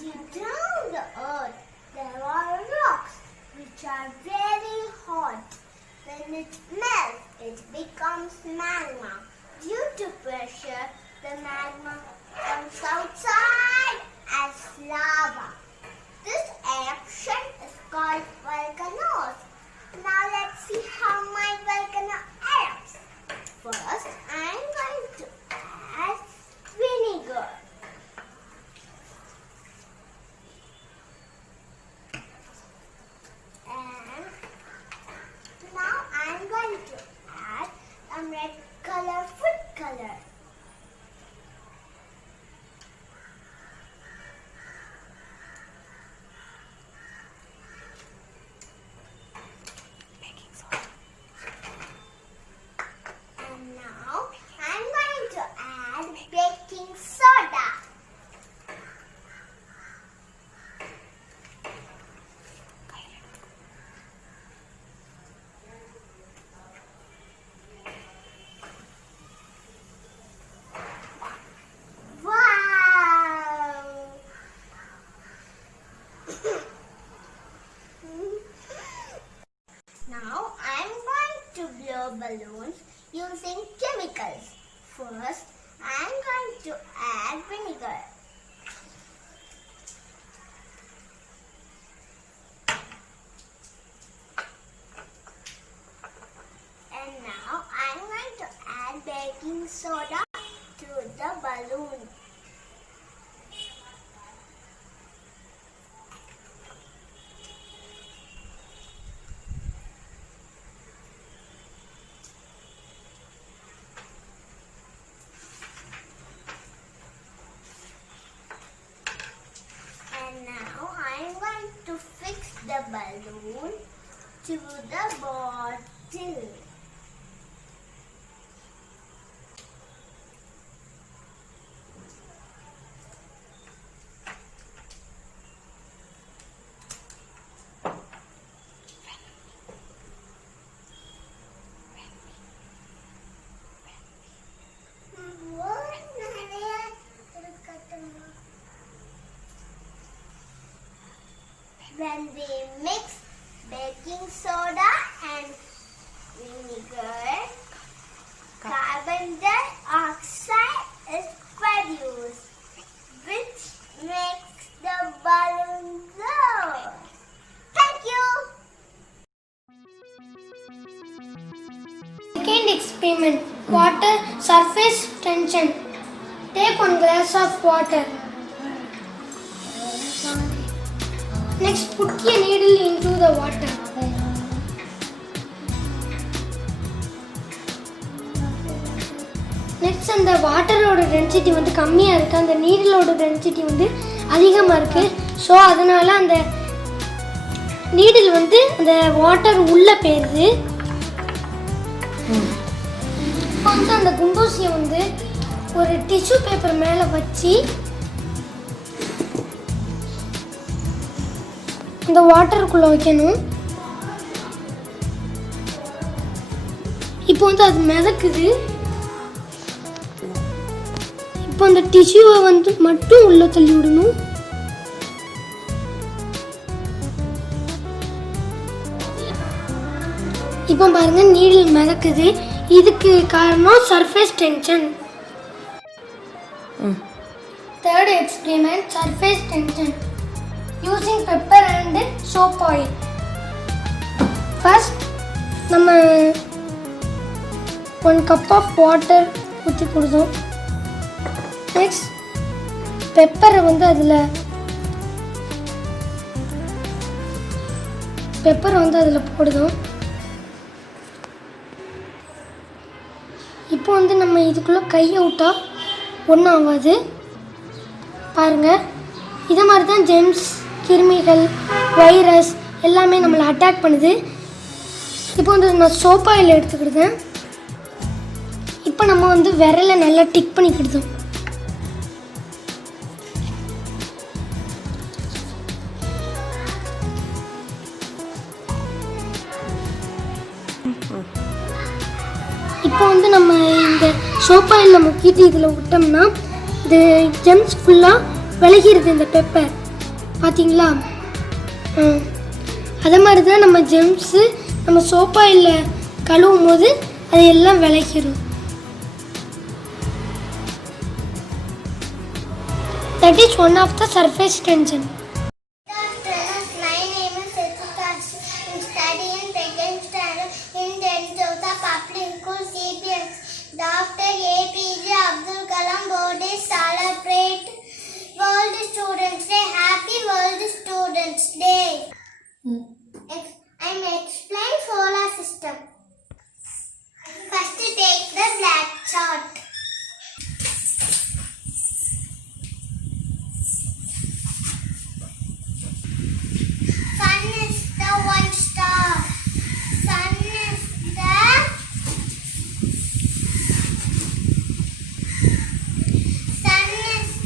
Deep down the earth, there are rocks which are very hot. When it melts, it becomes magma. Due to pressure, the magma comes outside as lava. This eruption is called volcanoes. Now let's see how my volcano erupts. First, I am going to add vinegar. And now I am going to add some red color, food color. And now I am going to add baking soda. Wow! Now I am going to blow balloons using chemicals. First, I am going to add vinegar. And now I am going to add baking soda to the balloon. And now I am going to fix the balloon to the bottle. When we mix baking soda and vinegar, carbon dioxide is produced, which makes the balloon blow. Thank you. Second experiment, water surface tension. Take 1 glass of water. Next, put a needle into the water. Next, அந்த வாட்டரோட டென்சிட்டி வந்து கம்மியாக இருக்குது, அந்த நீடிலோட டென்சிட்டி வந்து அதிகமாக இருக்குது. ஸோ அதனால் அந்த நீடில் வந்து அந்த வாட்டர் உள்ளே போயிடுது. இப்போ வந்து அந்த குண்டூசியை வந்து ஒரு டிஷ்யூ பேப்பர் மேலே வச்சு இந்த வாட்டருக்குள்ளே வைக்கணும். இப்போ வந்து அது மிதக்குது. இப்போ அந்த டிஷ்யூவை வந்து மட்டும் உள்ள தள்ளி விடணும். இப்போ பாருங்க நீடில் மிதக்குது. இதுக்கு காரணம் surface tension. Third experiment, surface tension using pepper and soap oil. First, நம்ம 1 cup of water ஊற்றி கொடுத்தோம். நெக்ஸ்ட் பெப்பரை வந்து அதில் போடுதோம். இப்போ வந்து நம்ம இதுக்குள்ளே கையை விட்டா ஒன்றும் ஆகாது. பாருங்கள், இதை மாதிரி தான் ஜெம்ஸ், கிருமிகள், வைரஸ் எல்லாமே நம்மளை அட்டாக் பண்ணுது. இப்போ வந்து நான் சோப் ஆயில் எடுத்துக்கிட்டேன். இப்போ நம்ம வந்து விரலை நல்லா டிக் பண்ணிக்கிடுதோம். இப்போ வந்து நம்ம இந்த சோப் ஆயிலில் முக்கிட்டு இதில் விட்டோம்னா இந்த ஜெம்ஸ் ஃபுல்லாக விலகிடுது இந்த பெப்பர். பார்த்தீங்களா? அதே மாதிரி தான் நம்ம ஜெம்ஸு நம்ம சோப்பாயில் கழுவும் போது அது எல்லாம் விளைக்கிடும். That is one of the surface tension. My name is Sithukash. I'm studying second standard in St.Joseph Public School CBS. Dr. APJ Abdul Kalam birthday celebrate World Students Day. Happy World Students Day. I'm explain solar system. First take the black chart. Sun is the one star. Sun is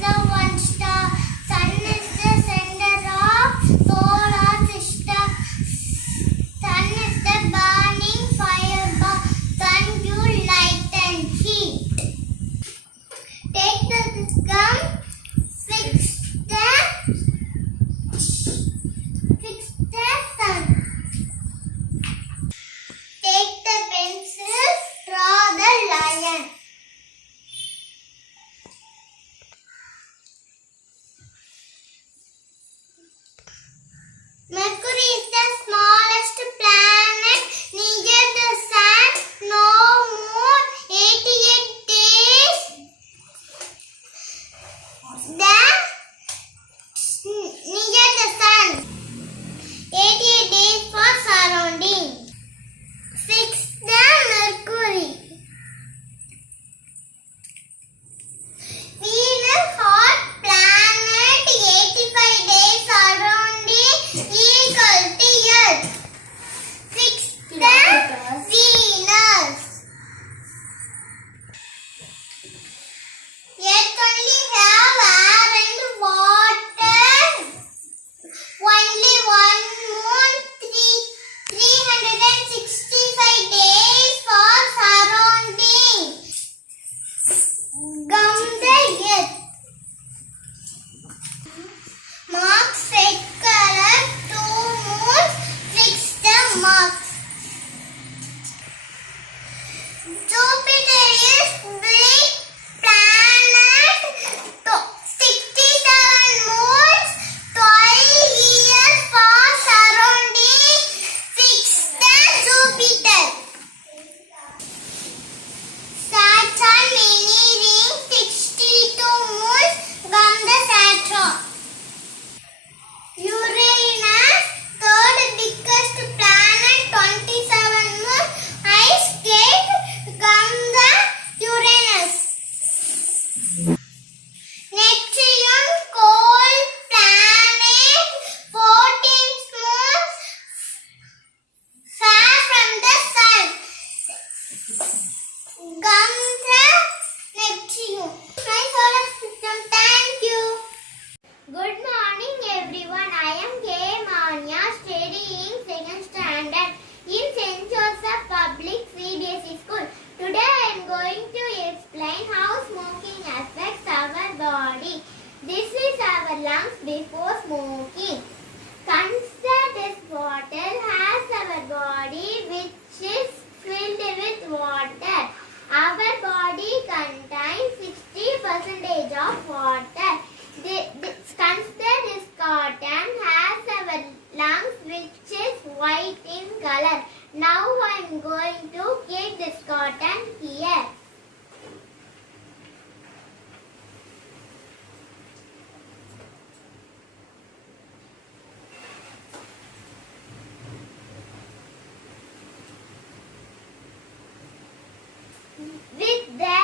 the one star. Sun is the center of solar system. Sun is the burning fire. Sun gives light and heat. Take the gum. Fix the sun. Take the pencil, draw the lion. Mercury is the smallest planet near the sun. No more 88 days. Near the sun. 88 days for surrounding. 6 the Mercury. Venus hot planet 85 days surrounding equal to Earth. 6 the Venus. Earth only have air and water. Only one moon, 365 days for surrounding. Gum the earth. Marks red color, 2 moons, fix the marks. Jupiter is big planet, 67 moons, 12 years for surrounding. Fix the Jupiter. Saturn mini ring, 62 moons, gum the Saturn. Uranus, third biggest planet, 27 moons, ice skate, gum the Uranus. Neptune, cold planet, 14 moons, far from the sun. Gum the Neptune. My solar system. Thank you. Good morning, everyone. I am K. Manya, studying second standard in St.Joseph Public CBSE School. Today I am going to explain how smoking affects our body. This is our lungs before smoking. Consider this bottle has our body which is filled with water. Our body contains 60% of water. Consider this cotton has our lungs which is white in color. Now I am going to keep this cotton here. With the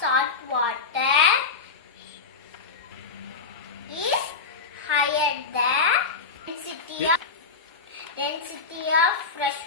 salt water is higher than density of fresh